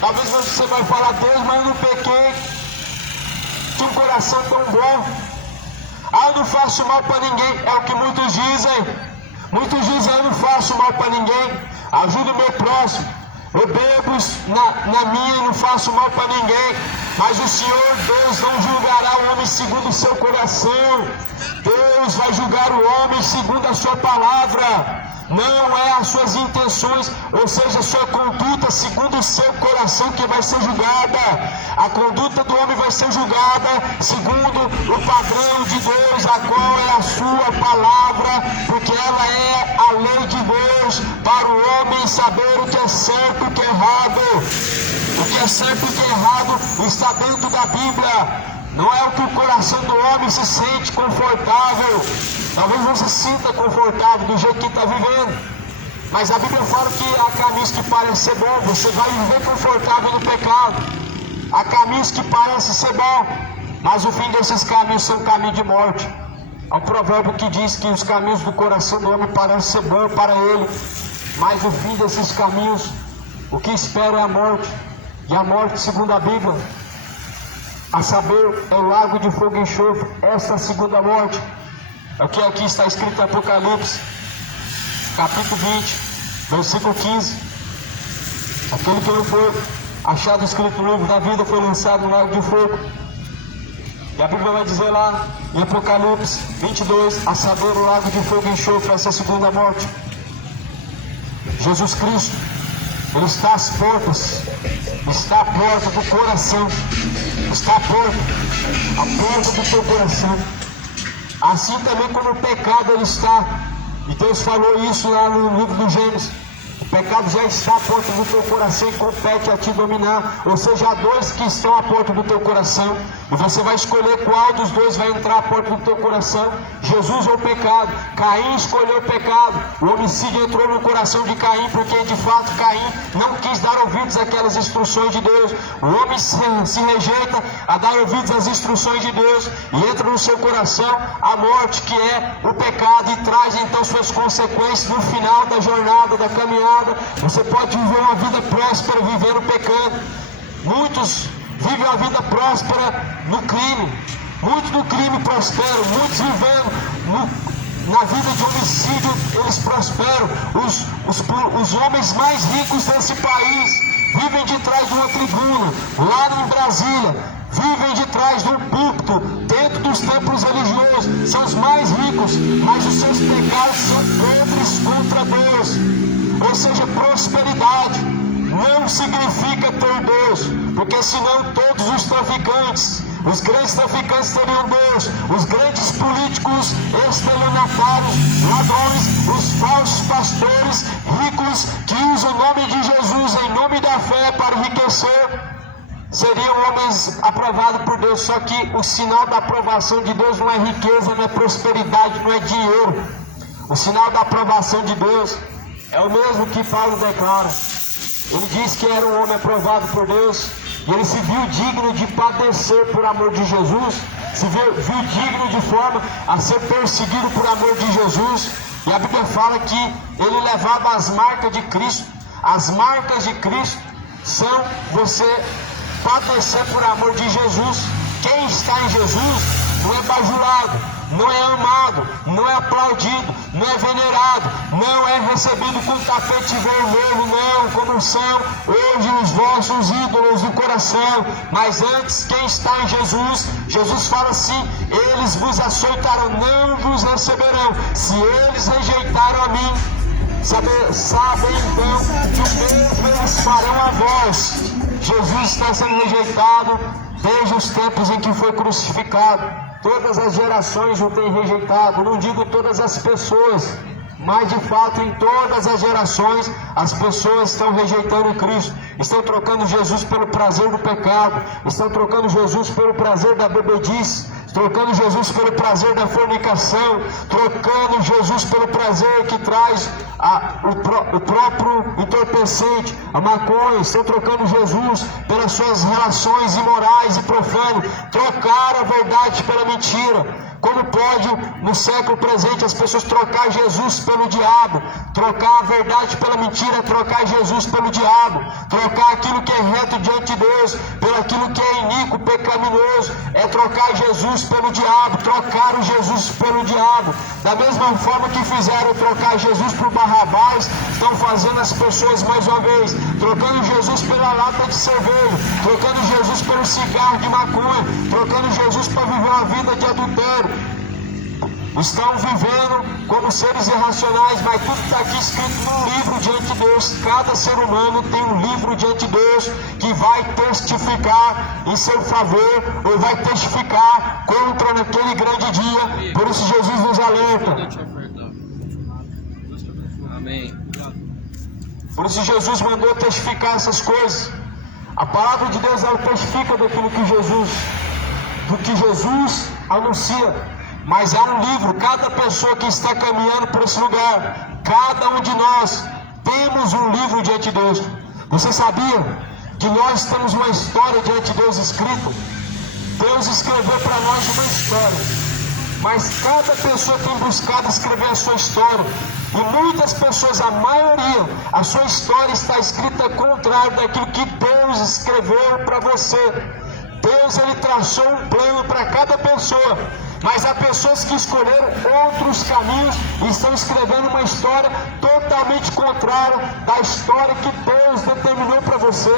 Talvez você vai falar, Deus, mas eu não pequei, tinha um coração tão bom, eu não faço mal para ninguém. É o que muitos dizem. Muitos dizem, eu não faço mal para ninguém, ajudo o meu próximo, eu bebo na minha e não faço mal para ninguém. Mas o Senhor Deus não julgará o homem segundo o seu coração. Deus vai julgar o homem segundo a sua palavra. Não é as suas intenções, ou seja, a sua conduta segundo o seu coração que vai ser julgada. A conduta do homem vai ser julgada segundo o padrão de Deus, a qual é a sua palavra, porque ela é a lei de Deus para o homem saber o que é certo e o que é errado. O que é certo e o que é errado está dentro da Bíblia. Não é o que o coração do homem se sente confortável. Talvez não se sinta confortável do jeito que está vivendo. Mas a Bíblia fala que há caminhos que parecem ser bons. Você vai viver confortável no pecado. Há caminhos que parecem ser bons, mas o fim desses caminhos são caminhos de morte. Há um provérbio que diz que os caminhos do coração do homem parecem ser bons para ele, mas o fim desses caminhos, o que espera é a morte. E a morte, segundo a Bíblia, a saber, é o lago de fogo e enxofre. Essa é a segunda morte. É o que aqui está escrito em Apocalipse, capítulo 20, versículo 15. Aquele que não foi achado escrito no livro da vida foi lançado no lago de fogo. E a Bíblia vai dizer lá em Apocalipse 22, a saber, o lago de fogo e enxofre, essa é a segunda morte. Jesus Cristo, Ele está às portas, está à porta do coração, está à porta do teu coração. Assim também como o pecado ele está, e Deus falou isso lá no livro do Gênesis. O pecado já está à porta do teu coração e compete a te dominar. Ou seja, há dois que estão à porta do teu coração, e você vai escolher qual dos dois vai entrar à porta do teu coração, Jesus ou o pecado. Caim escolheu o pecado. O homicídio entrou no coração de Caim, porque de fato Caim não quis dar ouvidos àquelas instruções de Deus. O homem se rejeita a dar ouvidos às instruções de Deus, e entra no seu coração a morte, que é o pecado, e traz então suas consequências no final da jornada, da caminhada. Você pode viver uma vida próspera vivendo pecando. Muitos vivem a vida próspera no crime. Muitos no crime prosperam. Muitos vivendo na vida de homicídio, eles prosperam. Os homens mais ricos desse país vivem de trás de uma tribuna, lá em Brasília. Vivem de trás de um púlpito, dentro dos templos religiosos. São os mais ricos, mas os seus pecados são podres contra Deus. Ou seja, prosperidade não significa ter Deus, porque senão todos os traficantes, os grandes traficantes teriam Deus, os grandes políticos estelionatários, ladrões, os falsos pastores, ricos que usam o nome de Jesus em nome da fé para enriquecer, seriam homens aprovados por Deus. Só que o sinal da aprovação de Deus não é riqueza, não é prosperidade, não é dinheiro. O sinal da aprovação de Deus é o mesmo que Paulo declara. Ele diz que era um homem aprovado por Deus, e ele se viu digno de padecer por amor de Jesus, se viu digno de forma a ser perseguido por amor de Jesus. E a Bíblia fala que ele levava as marcas de Cristo. As marcas de Cristo são você padecer por amor de Jesus. Quem está em Jesus não é bajulado, não é amado, não é aplaudido, não é venerado, não é recebido com tapete vermelho, não, como são hoje os vossos ídolos do coração. Mas antes, quem está em Jesus, Jesus fala assim: eles vos açoitarão, não vos receberão. Se eles rejeitaram a mim, sabem então que o mesmo eles farão a vós. Jesus está sendo rejeitado desde os tempos em que foi crucificado. Todas as gerações o têm rejeitado. Não digo todas as pessoas, mas de fato em todas as gerações as pessoas estão rejeitando Cristo. Estão trocando Jesus pelo prazer do pecado. Estão trocando Jesus pelo prazer da bebedice. Trocando Jesus pelo prazer da fornicação, trocando Jesus pelo prazer que traz o próprio entorpecente, a maconha. Estão trocando Jesus pelas suas relações imorais e profanas. Trocaram a verdade pela mentira. Como pode, no século presente, as pessoas trocar Jesus pelo diabo, trocar a verdade pela mentira, trocar Jesus pelo diabo, trocar aquilo que é reto diante de Deus pelo aquilo que é iníquo, pecaminoso, é trocar Jesus pelo diabo, trocar o Jesus pelo diabo. Da mesma forma que fizeram trocar Jesus por Barrabás, estão fazendo as pessoas mais uma vez, trocando Jesus pela lata de cerveja, trocando Jesus pelo cigarro de maconha, trocando Jesus para viver uma vida de adultério. Estão vivendo como seres irracionais, mas tudo está aqui escrito num livro diante de Deus. Cada ser humano tem um livro diante de Deus que vai testificar em seu favor ou vai testificar contra naquele grande dia. Por isso Jesus nos alerta. Amém. Por isso Jesus mandou testificar essas coisas. A palavra de Deus, ela testifica daquilo que Jesus anuncia. Mas há um livro, cada pessoa que está caminhando por esse lugar, cada um de nós temos um livro diante de Deus. Você sabia que nós temos uma história diante de Deus escrita? Deus escreveu para nós uma história, mas cada pessoa tem buscado escrever a sua história. E muitas pessoas, a maioria, a sua história está escrita contrário daquilo que Deus escreveu para você. Deus, ele traçou um plano para cada pessoa, mas há pessoas que escolheram outros caminhos e estão escrevendo uma história totalmente contrária da história que Deus determinou para você.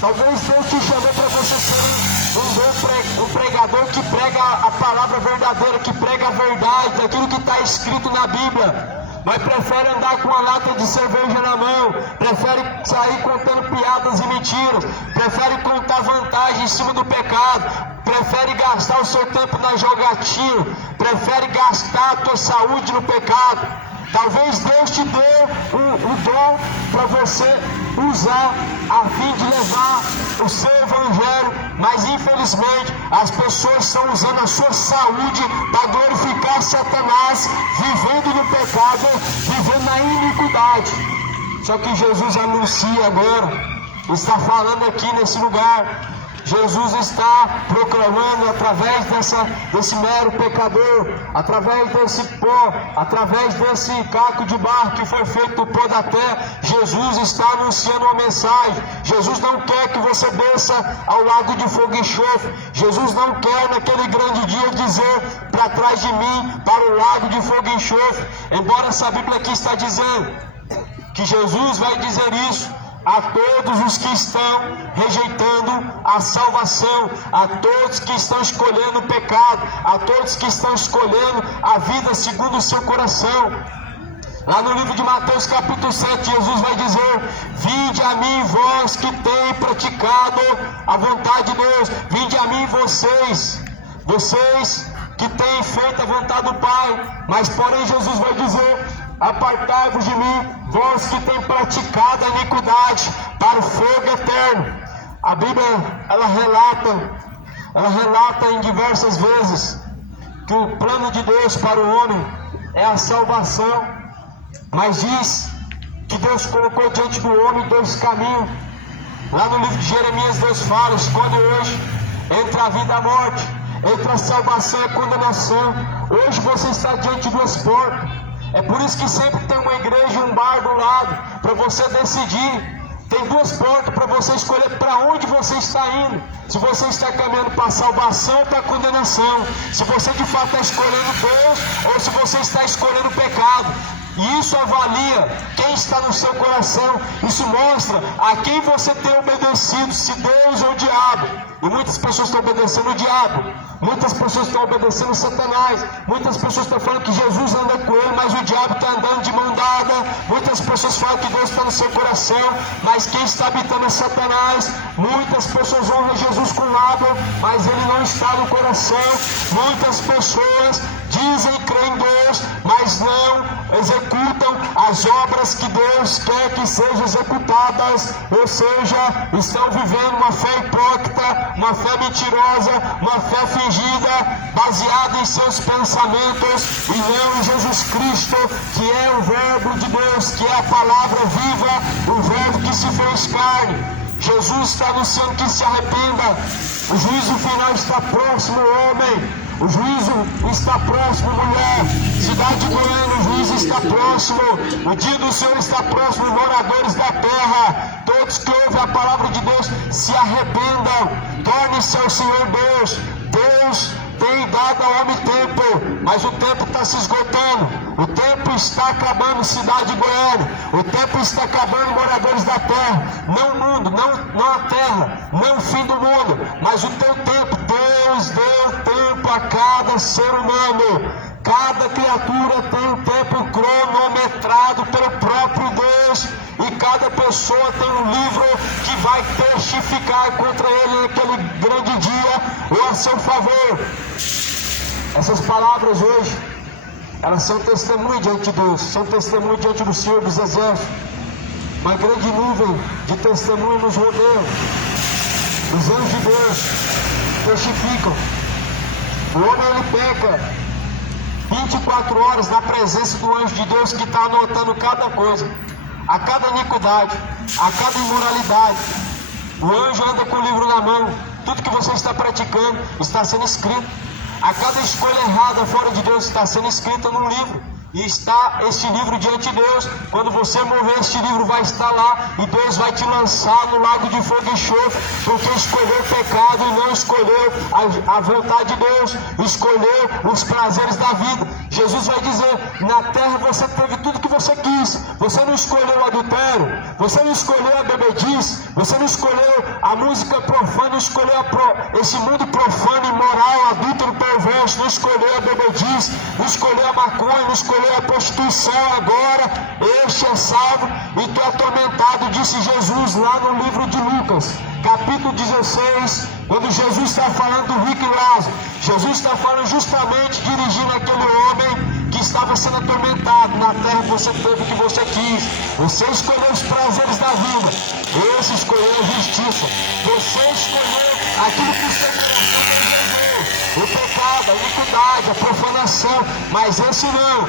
Talvez Deus te chamou para você ser um pregador que prega a palavra verdadeira, que prega a verdade, daquilo que está escrito na Bíblia. Mas prefere andar com uma lata de cerveja na mão, prefere sair contando piadas e mentiras, prefere contar vantagem em cima do pecado, prefere gastar o seu tempo na jogatina, prefere gastar a tua saúde no pecado. Talvez Deus te dê o dom para você usar a fim de levar o seu evangelho, mas infelizmente as pessoas estão usando a sua saúde para glorificar Satanás, vivendo no pecado, vivendo na iniquidade. Só que Jesus anuncia agora, está falando aqui nesse lugar. Jesus está proclamando através desse mero pecador, através desse pó, através desse caco de barro que foi feito do pó da terra. Jesus está anunciando uma mensagem. Jesus não quer que você desça ao lago de fogo e enxofre. Jesus não quer naquele grande dia dizer: para trás de mim, para o lago de fogo e enxofre. Embora essa Bíblia aqui está dizendo que Jesus vai dizer isso a todos os que estão rejeitando a salvação, a todos que estão escolhendo o pecado, a todos que estão escolhendo a vida segundo o seu coração. Lá no livro de Mateus capítulo 7, Jesus vai dizer: vinde a mim vós que tem praticado a vontade de Deus, vinde a mim vocês que têm feito a vontade do Pai. Mas porém Jesus vai dizer: apartai-vos de mim, vós que têm praticado a iniquidade, para o fogo eterno. A Bíblia, ela relata em diversas vezes que o plano de Deus para o homem é a salvação, mas diz que Deus colocou diante do homem dois caminhos. Lá no livro de Jeremias, Deus fala: escolhe hoje entre a vida e a morte, entre a salvação e a condenação. Hoje você está diante de duas portas. É por isso que sempre tem uma igreja e um bar do lado, para você decidir. Tem duas portas para você escolher para onde você está indo. Se você está caminhando para a salvação ou para a condenação. Se você de fato está escolhendo Deus ou se você está escolhendo o pecado. E isso avalia quem está no seu coração. Isso mostra a quem você tem obedecido, se Deus ou o diabo. E muitas pessoas estão obedecendo o diabo, muitas pessoas estão obedecendo Satanás, muitas pessoas estão falando que Jesus anda com ele, mas o diabo está andando de mão dada. Muitas pessoas falam que Deus está no seu coração, mas quem está habitando é Satanás. Muitas pessoas honram Jesus com lábio, mas ele não está no coração. Muitas pessoas dizem crer em Deus, mas não executam as obras que Deus quer que sejam executadas, ou seja, estão vivendo uma fé hipócrita, uma fé mentirosa, uma fé fingida, baseada em seus pensamentos e não em Jesus Cristo, que é o Verbo de Deus, que é a palavra viva, o Verbo que se fez carne. Jesus está anunciando que se arrependa. O juízo final está próximo, homem. O juízo está próximo, mulher. Cidade de Goiânia, o juízo está próximo. O dia do Senhor está próximo, moradores da terra. Todos que ouvem a palavra de Deus se arrependam. Torne-se ao Senhor Deus. Deus tem dado ao homem tempo, mas o tempo está se esgotando. O tempo está acabando, cidade de Goiânia. O tempo está acabando, moradores da terra. Não o mundo, não a terra, não o fim do mundo, mas o teu tempo. Deus deu tempo a cada ser humano. Cada criatura tem um tempo cronometrado pelo próprio Deus. E cada pessoa tem um livro que vai testificar contra ele naquele grande dia ou a seu favor. Essas palavras hoje, elas são testemunho diante de Deus, são testemunho diante do Senhor dos Exércitos. Uma grande nuvem de testemunho nos rodeia. Os anjos de Deus testificam. O homem ele peca 24 horas na presença do anjo de Deus que está anotando cada coisa, a cada iniquidade, a cada imoralidade. O anjo anda com o livro na mão. Tudo que você está praticando está sendo escrito. A cada escolha errada fora de Deus está sendo escrita num livro. E está este livro diante de Deus. Quando você morrer, este livro vai estar lá. E Deus vai te lançar no lago de fogo e enxofre. Porque escolheu o pecado e não escolheu a vontade de Deus. Escolheu os prazeres da vida. Jesus vai dizer: na terra você teve tudo que você quis. Você não escolheu o adultério. Você não escolheu a bebedice. Você não escolheu a música profana. Não escolheu esse mundo profano, imoral, adúltero, perverso. Não escolheu a bebedice. Não escolheu a maconha. Não escolheu a prostituição. Agora este é salvo e tu é atormentado, disse Jesus lá no livro de Lucas, capítulo 16, quando Jesus está falando do rico e Lázaro. Jesus está falando justamente dirigindo aquele homem que estava sendo atormentado. Na terra você teve o que você quis. Você escolheu os prazeres da vida. Esse escolheu a justiça. Você escolheu aquilo que o seu coração desejou. O pecado, a iniquidade, a profanação. Mas esse não.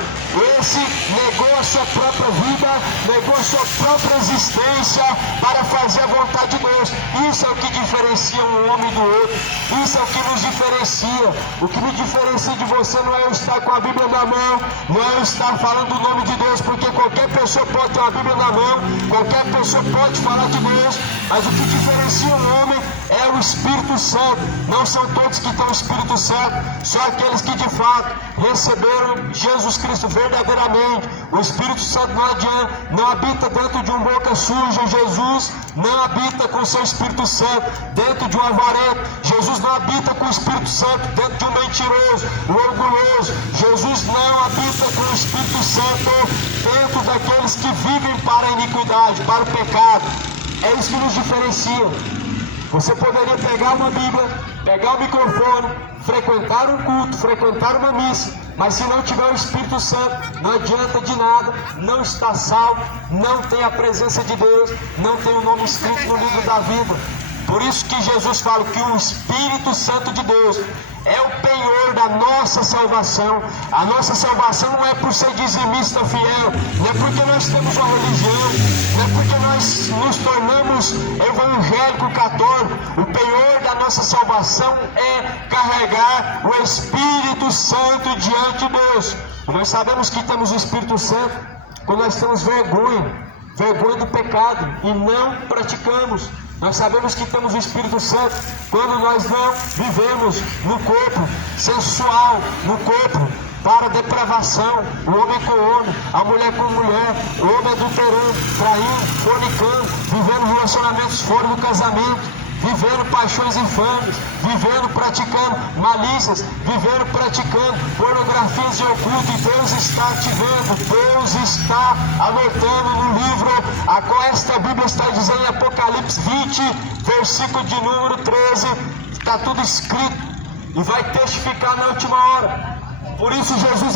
Esse negou a sua própria vida, negou a sua própria existência para fazer a vontade de Deus. Isso é o que diferencia um homem do outro. Isso é o que nos diferencia. O que me diferencia de você não é eu estar com a Bíblia na mão, não é eu estar falando o nome de Deus, porque qualquer pessoa pode ter uma Bíblia na mão, qualquer pessoa pode falar de Deus, mas o que diferencia um homem é o Espírito Santo. Não são todos que têm o Espírito Santo, só aqueles que de fato receberam Jesus Cristo verdadeiramente. O Espírito Santo não habita dentro de um boca suja. Jesus não habita com o seu Espírito Santo dentro de um avarento. Jesus não habita com o Espírito Santo dentro de um mentiroso, um orgulhoso. Jesus não habita com o Espírito Santo dentro daqueles que vivem para a iniquidade, para o pecado. É isso que nos diferencia. Você poderia pegar uma Bíblia, pegar o microfone, frequentar um culto, frequentar uma missa, mas se não tiver o Espírito Santo, não adianta de nada, não está salvo, não tem a presença de Deus, não tem o nome escrito no livro da vida. Por isso que Jesus fala que o Espírito Santo de Deus é o penhor da nossa salvação. A nossa salvação não é por ser dizimista fiel, não é porque nós temos uma religião, não é porque nós nos tornamos evangélico católico. O penhor da nossa salvação é carregar o Espírito Santo diante de Deus. E nós sabemos que temos o Espírito Santo quando nós temos vergonha do pecado e não praticamos. Nós sabemos que temos o Espírito Santo quando nós não vivemos no corpo sensual, no corpo para depravação, o homem com o homem, a mulher com a mulher, o homem adulterando, traindo, fornicando, vivendo relacionamentos fora do casamento, vivendo paixões infames, vivendo praticando malícias, vivendo praticando pornografias em oculto. E Deus está te vendo, Deus está anotando no livro a qual esta Bíblia está dizendo em Apocalipse 20, versículo de número 13, está tudo escrito e vai testificar na última hora. Por isso Jesus